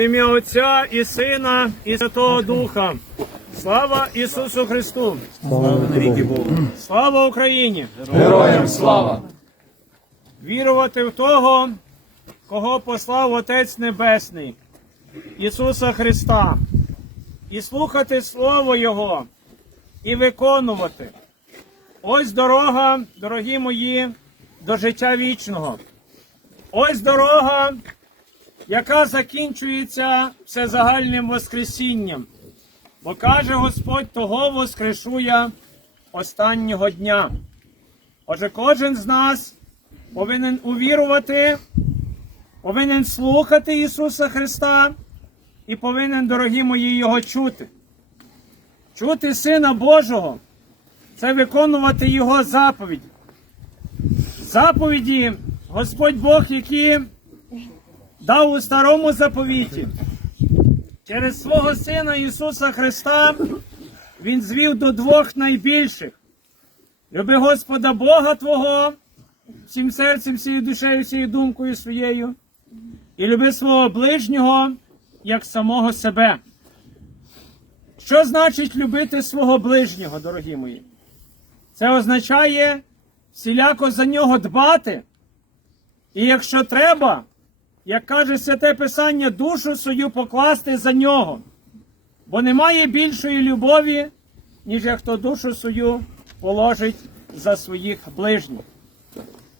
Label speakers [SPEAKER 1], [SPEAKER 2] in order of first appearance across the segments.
[SPEAKER 1] Ім'я Отця і Сина, і Святого Духа. Слава Ісусу Христу!
[SPEAKER 2] Слава навіки Богу.
[SPEAKER 1] Слава Україні!
[SPEAKER 2] Героям слава!
[SPEAKER 1] Вірувати в того, кого послав Отець Небесний, Ісуса Христа, і слухати Слово Його, і виконувати. Ось дорога, дорогі мої, до життя вічного. Ось дорога, яка закінчується всезагальним Воскресінням. Бо каже Господь, того воскрешу я останнього дня. Отже, кожен з нас повинен увірувати, повинен слухати Ісуса Христа і повинен, дорогі мої, Його чути. Чути Сина Божого це виконувати Його заповіді. Заповіді Господь Бог, які дав у старому заповіті. Через свого Сина Ісуса Христа Він звів до двох найбільших. Люби Господа Бога Твого всім серцем, всією душею, всією думкою своєю, і люби свого ближнього як самого себе. Що значить любити свого ближнього, дорогі мої? Це означає всіляко за нього дбати. І якщо треба, як каже Святе Писання, душу свою покласти за нього. Бо немає більшої любові, ніж як хто душу свою положить за своїх ближніх.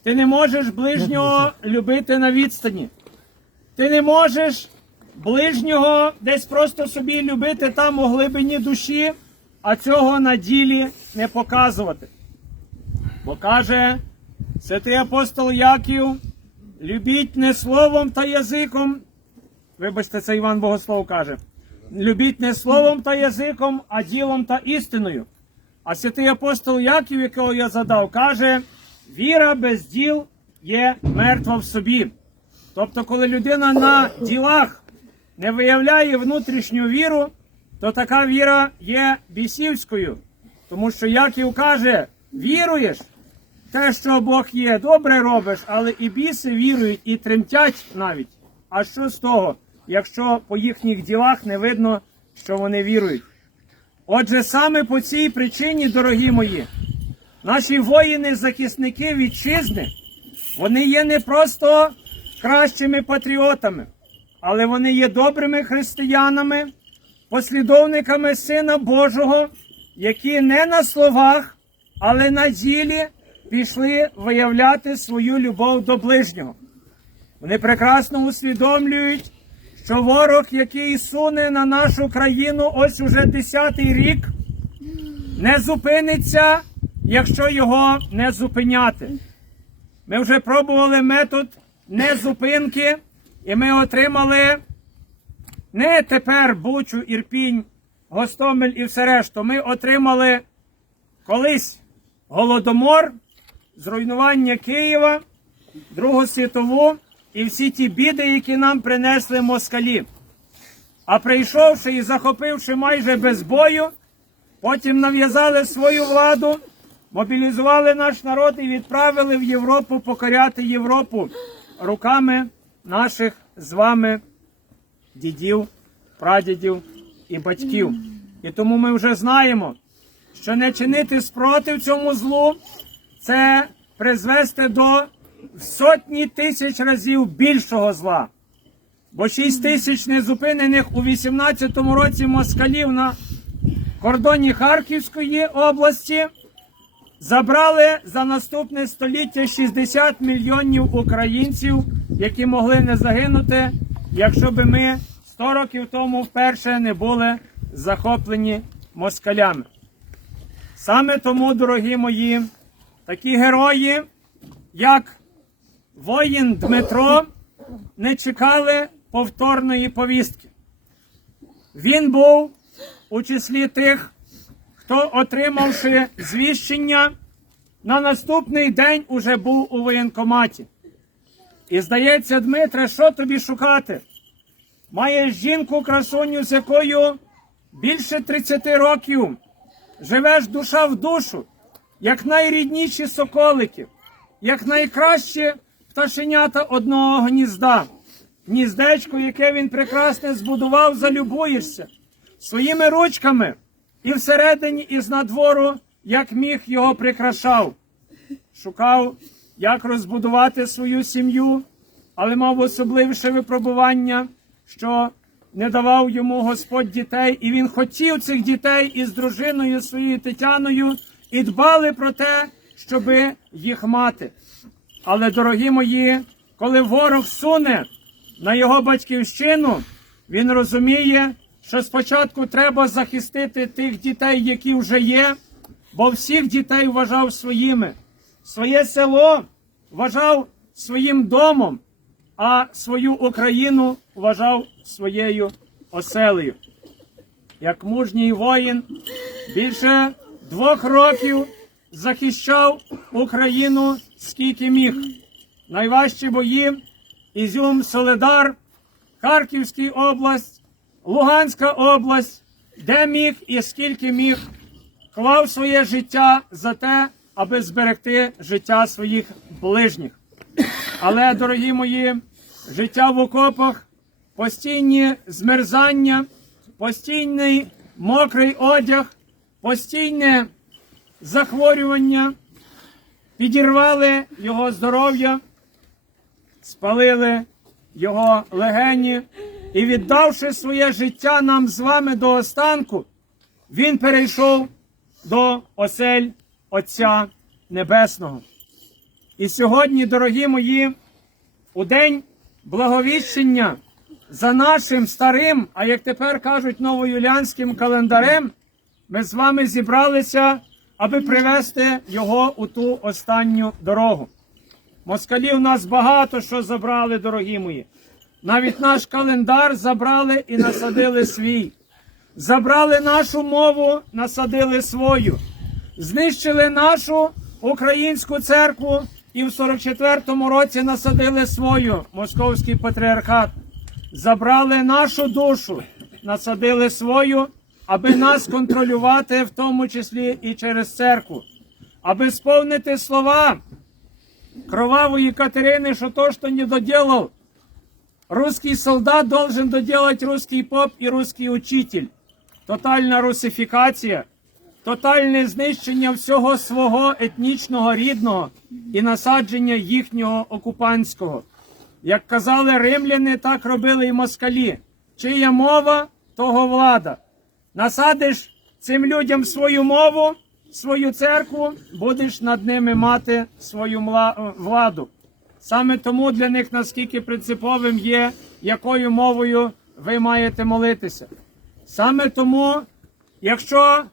[SPEAKER 1] Ти не можеш ближнього любити на відстані. Ти не можеш ближнього десь просто собі любити там у глибині душі, а цього на ділі не показувати. Бо каже святий апостол Яків, любіть не словом та язиком. Вибачте, це Іван Богослов каже. Любіть не словом та язиком, а ділом та істиною. А святий апостол Яків, якого я задав, каже: віра без діл є мертва в собі. Тобто, коли людина на ділах не виявляє внутрішню віру, то така віра є бісівською. Тому що Яків каже: віруєш, те, що Бог є, добре робиш, але і біси вірують і тремтять навіть. А що з того, якщо по їхніх ділах не видно, що вони вірують? Отже, саме по цій причині, дорогі мої, наші воїни-захисники вітчизни, вони є не просто кращими патріотами, але вони є добрими християнами, послідовниками Сина Божого, які не на словах, але на ділі пішли виявляти свою любов до ближнього. Вони прекрасно усвідомлюють, що ворог, який суне на нашу країну ось уже десятий рік, не зупиниться, якщо його не зупиняти. Ми вже пробували метод незупинки, і ми отримали не тепер Бучу, Ірпінь, Гостомель і все решту. Ми отримали колись голодомор, зруйнування Києва, Другу світову і всі ті біди, які нам принесли москалі. А прийшовши і захопивши майже без бою, потім нав'язали свою владу, мобілізували наш народ і відправили в Європу покоряти Європу руками наших з вами дідів, прадідів і батьків. І тому ми вже знаємо, що не чинити спротив цьому злу це призвести до сотні тисяч разів більшого зла. Бо 6 тисяч незупинених у 18-му році москалів на кордоні Харківської області забрали за наступне століття 60 мільйонів українців, які могли не загинути, якщо би ми 100 років тому вперше не були захоплені москалями. Саме тому, дорогі мої, такі герої, як воїн Дмитро, не чекали повторної повістки. Він був у числі тих, хто, отримавши звіщення, на наступний день уже був у воєнкоматі. І здається, Дмитре, що тобі шукати? Маєш жінку красуню, з якою більше 30 років живеш душа в душу, як найрідніші соколики, як найкращі пташенята одного гнізда. гніздечко, яке він прекрасне збудував, залюбуєшся своїми ручками і всередині, і знадвору, як міг його прикрашав. Шукав, як розбудувати свою сім'ю, але мав особливіше випробування, що не давав йому Господь дітей, і він хотів цих дітей із дружиною своєю Тетяною і дбали про те, щоби їх мати. Але, дорогі мої, коли ворог суне на його батьківщину, він розуміє, що спочатку треба захистити тих дітей, які вже є, бо всіх дітей вважав своїми. Своє село вважав своїм домом, а свою Україну вважав своєю оселею. Як мужній воїн більше двох років захищав Україну скільки міг. Найважчі бої Ізюм, Соледар, Харківська область, Луганська область, де міг і скільки міг, клав своє життя за те, аби зберегти життя своїх ближніх. Але, дорогі мої, життя в окопах, постійні змерзання, постійний мокрий одяг, постійне захворювання підірвали його здоров'я, спалили його легені і, віддавши своє життя нам з вами до останку, він перейшов до осель Отця Небесного. І сьогодні, дорогі мої, у день благовіщення за нашим старим, а як тепер кажуть, новоюліанським календарем, ми з вами зібралися, аби привести його у ту останню дорогу. Москалів нас багато що забрали, дорогі мої. Навіть наш календар забрали і насадили свій. Забрали нашу мову, насадили свою. Знищили нашу українську церкву і в 44-му році насадили свою московський патріархат. Забрали нашу душу, насадили свою, аби нас контролювати, в тому числі і через церкву, аби сповнити слова кровавої Катерини, що то, що не доділав, русский солдат должен доделать русский поп і русский учитель. Тотальна русифікація, тотальне знищення всього свого етнічного рідного і насадження їхнього окупантського. Як казали римляни, так робили і москалі. Чия мова, того влада. Насадиш цим людям свою мову, свою церкву, будеш над ними мати свою владу. Саме тому для них наскільки принциповим є, якою мовою ви маєте молитися. Саме тому, якщо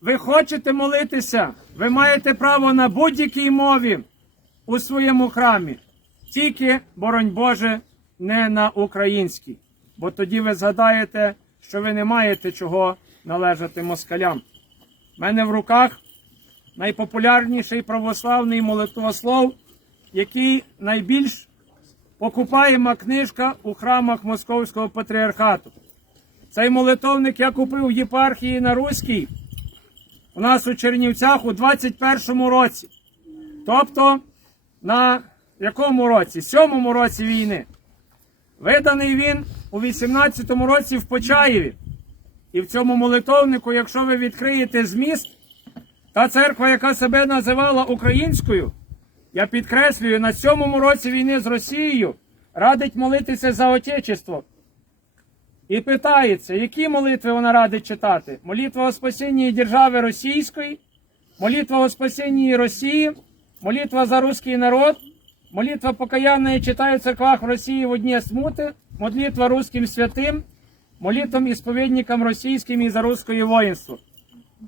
[SPEAKER 1] ви хочете молитися, ви маєте право на будь-якій мові у своєму храмі. Тільки, боронь Боже, не на українській. Бо тоді ви згадаєте, що ви не маєте чого належати москалям. У мене в руках найпопулярніший православний молитвослов, який найбільш покупаєма книжка у храмах Московського патріархату. Цей молитовник я купив в єпархії на Руській у нас у Чернівцях у 21-му році. Тобто на якому році? Сьомому році війни. Виданий він у 18-му році в Почаєві. І в цьому молитовнику, якщо ви відкриєте зміст, та церква, яка себе називала українською, я підкреслюю, на сьомому році війни з Росією радить молитися за Отечество. І питається, які молитви вона радить читати? Молитва о спасінні держави Російської, молитва о спасінні Росії, молитва за русский народ, молитва покаянная читаю в церквах в Росії в дні смути, молитва русским святим, молитвам ісповідникам російським і за русськое воїнство.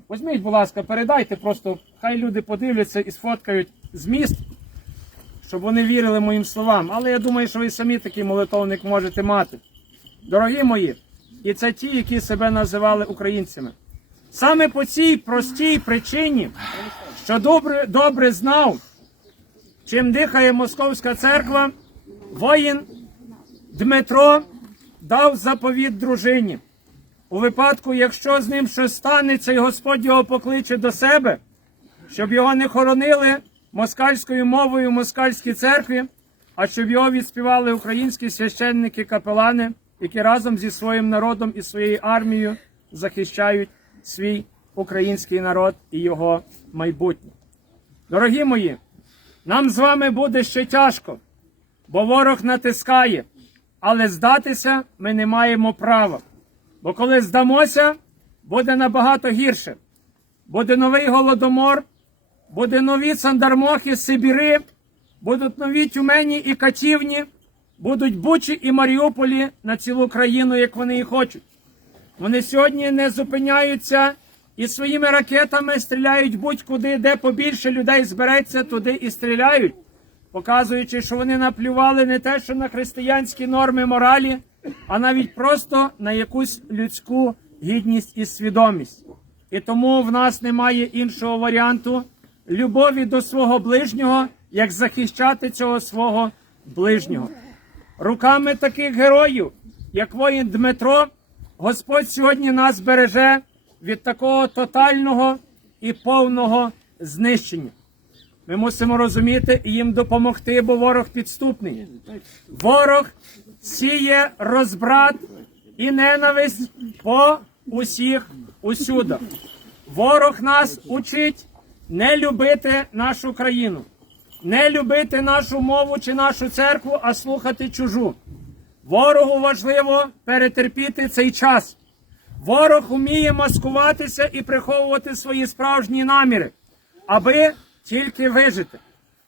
[SPEAKER 1] Візьміть, будь ласка, передайте, просто хай люди подивляться і сфоткають зміст, щоб вони вірили моїм словам. Але я думаю, що ви самі такий молитовник можете мати. Дорогі мої, і це ті, які себе називали українцями. Саме по цій простій причині, що добре, добре знав, чим дихає Московська церква, воїн Дмитро дав заповіт дружині. У випадку, якщо з ним щось станеться, і Господь його покличе до себе, щоб його не хоронили москальською мовою в москальській церкві, а щоб його відспівали українські священники капелани, які разом зі своїм народом і своєю армією захищають свій український народ і його майбутнє. Дорогі мої, нам з вами буде ще тяжко, бо ворог натискає, але здатися ми не маємо права. Бо коли здамося, буде набагато гірше. Буде новий голодомор, буде нові сандармохи, Сибіри, будуть нові тюмені і катівні, будуть Бучі і Маріуполі на цілу країну, як вони і хочуть. Вони сьогодні не зупиняються і своїми ракетами стріляють будь-куди, де побільше людей збереться, туди і стріляють, показуючи, що вони наплювали не те, що на християнські норми моралі, а навіть просто на якусь людську гідність і свідомість. І тому в нас немає іншого варіанту любові до свого ближнього, як захищати цього свого ближнього. Руками таких героїв, як воїн Дмитро, Господь сьогодні нас береже від такого тотального і повного знищення. Ми мусимо розуміти і їм допомогти, бо ворог підступний. Ворог сіє розбрат і ненависть по усіх усюдах. Ворог нас учить не любити нашу країну, не любити нашу мову чи нашу церкву, а слухати чужу. Ворогу важливо перетерпіти цей час. Ворог уміє маскуватися і приховувати свої справжні наміри, аби тільки вижити.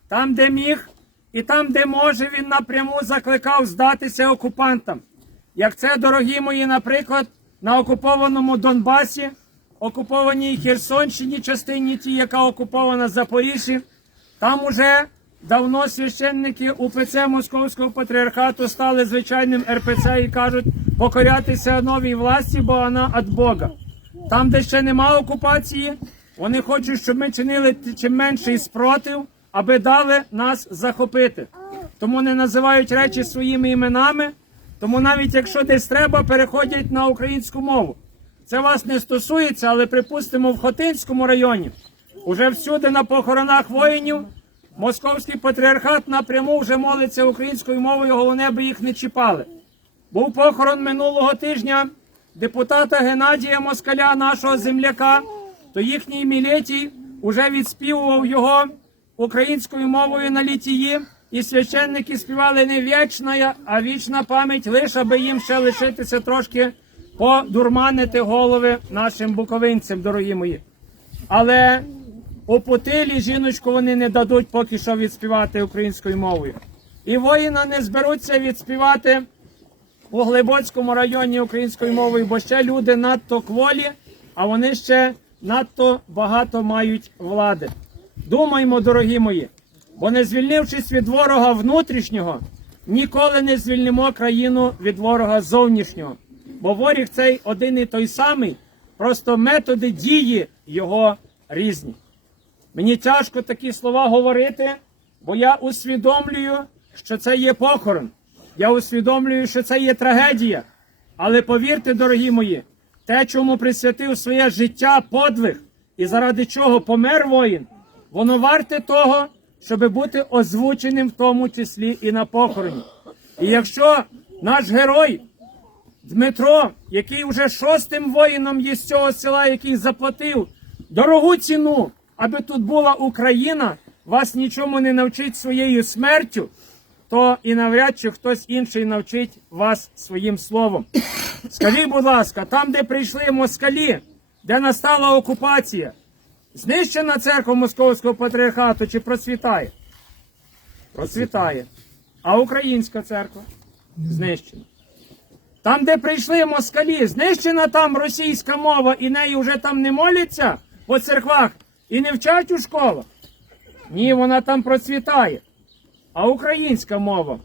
[SPEAKER 1] Там, де міг, і там, де може, він напряму закликав здатися окупантам. Як це, дорогі мої, наприклад, на окупованому Донбасі, окупованій Херсонщині, частині ті, яка окупована Запоріжжі, там уже давно священники УПЦ Московського патріархату стали звичайним РПЦ і кажуть покорятися новій власті, бо вона від Бога. Там, де ще нема окупації, вони хочуть, щоб ми чинили чим менший спротив, аби дали нас захопити. Тому не називають речі своїми іменами. Тому навіть якщо десь треба, переходять на українську мову. Це вас не стосується, але припустимо, в Хотинському районі уже всюди на похоронах воїнів московський патріархат напряму вже молиться українською мовою, головне би їх не чіпали. Був похорон минулого тижня депутата Геннадія Москаля, нашого земляка, то їхній мілетій уже відспівував його українською мовою на літії, і священники співали не вічна, а вічна пам'ять, лише аби їм ще лишитися трошки подурманити голови нашим буковинцям, дорогі мої. Але у потилі жіночку вони не дадуть поки що відспівати українською мовою. І воїна не зберуться відспівати у Глибоцькому районі українською мовою, бо ще люди надто кволі, а вони ще надто багато мають влади. Думаймо, дорогі мої, бо не звільнившись від ворога внутрішнього, ніколи не звільнимо країну від ворога зовнішнього. Бо ворог цей один і той самий, просто методи дії його різні. Мені тяжко такі слова говорити, бо я усвідомлюю, що це є похорон. Я усвідомлюю, що це є трагедія. Але повірте, дорогі мої, те, чому присвятив своє життя подвиг і заради чого помер воїн, воно варте того, щоб бути озвученим в тому числі і на похороні. І якщо наш герой Дмитро, який вже шостим воїном є з цього села, який заплатив дорогу ціну, аби тут була Україна, вас нічому не навчить своєю смертю, то і навряд чи хтось інший навчить вас своїм словом. Скажіть, будь ласка, там, де прийшли москалі, де настала окупація, знищена церква Московського патріархату чи процвітає? Процвітає. А українська церква знищена. Там, де прийшли москалі, знищена там російська мова, і нею вже там не моляться по церквах і не вчать у школах. Ні, вона там процвітає. А українська мова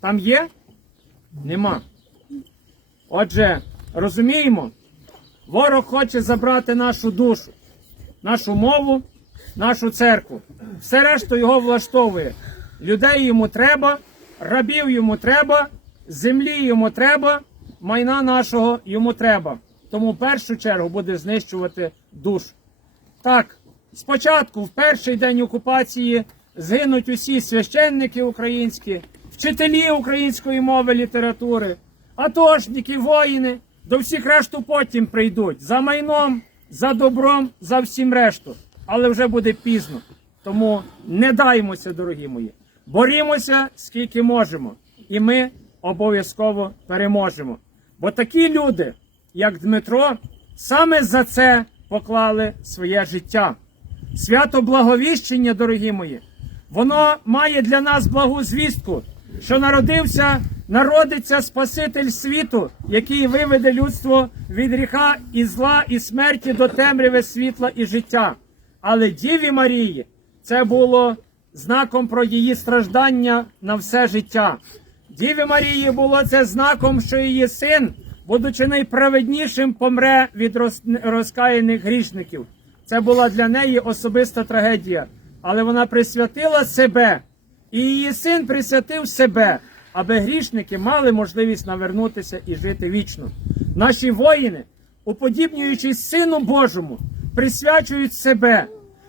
[SPEAKER 1] там є? Нема. Отже, розуміємо, ворог хоче забрати нашу душу, нашу мову, нашу церкву. Все решту його влаштовує. Людей йому треба, рабів йому треба, землі йому треба, майна нашого йому треба. Тому в першу чергу буде знищувати душу. Так, спочатку, в перший день окупації, згинуть усі священники українські, вчителі української мови, літератури, атошники, воїни, до всіх решту потім прийдуть за майном, за добром, за всім решту. Але вже буде пізно. Тому не даймося, дорогі мої. Борімося скільки можемо, і ми обов'язково переможемо. Бо такі люди, як Дмитро, саме за це поклали своє життя. Свято Благовіщення, дорогі мої, воно має для нас благу звістку, що народився, народиться Спаситель світу, який виведе людство від гріха і зла і смерті до темряви світла і життя. Але Діві Марії це було знаком про її страждання на все життя. Діві Марії було це знаком, що її син, будучи найправеднішим, помре від роз- розкаяних грішників. Це була для неї особиста трагедія, але вона присвятила себе, і її син присвятив себе, аби грішники мали можливість навернутися і жити вічно. Наші воїни, уподібнюючись Сину Божому, присвячують себе,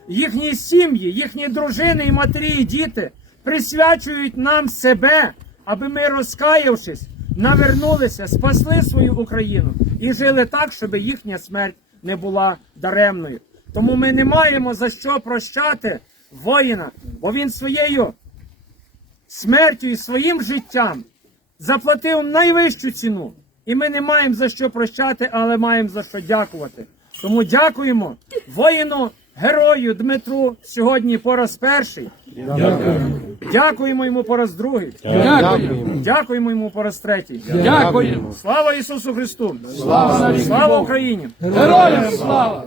[SPEAKER 1] їхні сім'ї, їхні дружини і матері, і діти присвячують нам себе, аби ми, розкаявшись, навернулися, спасли свою Україну і жили так, щоб їхня смерть не була даремною. Тому ми не маємо за що прощати воїна, бо він своєю смертю і своїм життям заплатив найвищу ціну. І ми не маємо за що прощати, але маємо за що дякувати. Тому дякуємо воїну, герою Дмитру сьогодні по раз перший. Дякуємо йому по раз другий.
[SPEAKER 2] Дякуємо.
[SPEAKER 1] Дякуємо йому по раз третій.
[SPEAKER 2] Дякуємо.
[SPEAKER 1] Слава Ісусу Христу!
[SPEAKER 2] Слава
[SPEAKER 1] Слава Україні!
[SPEAKER 2] Героям слава!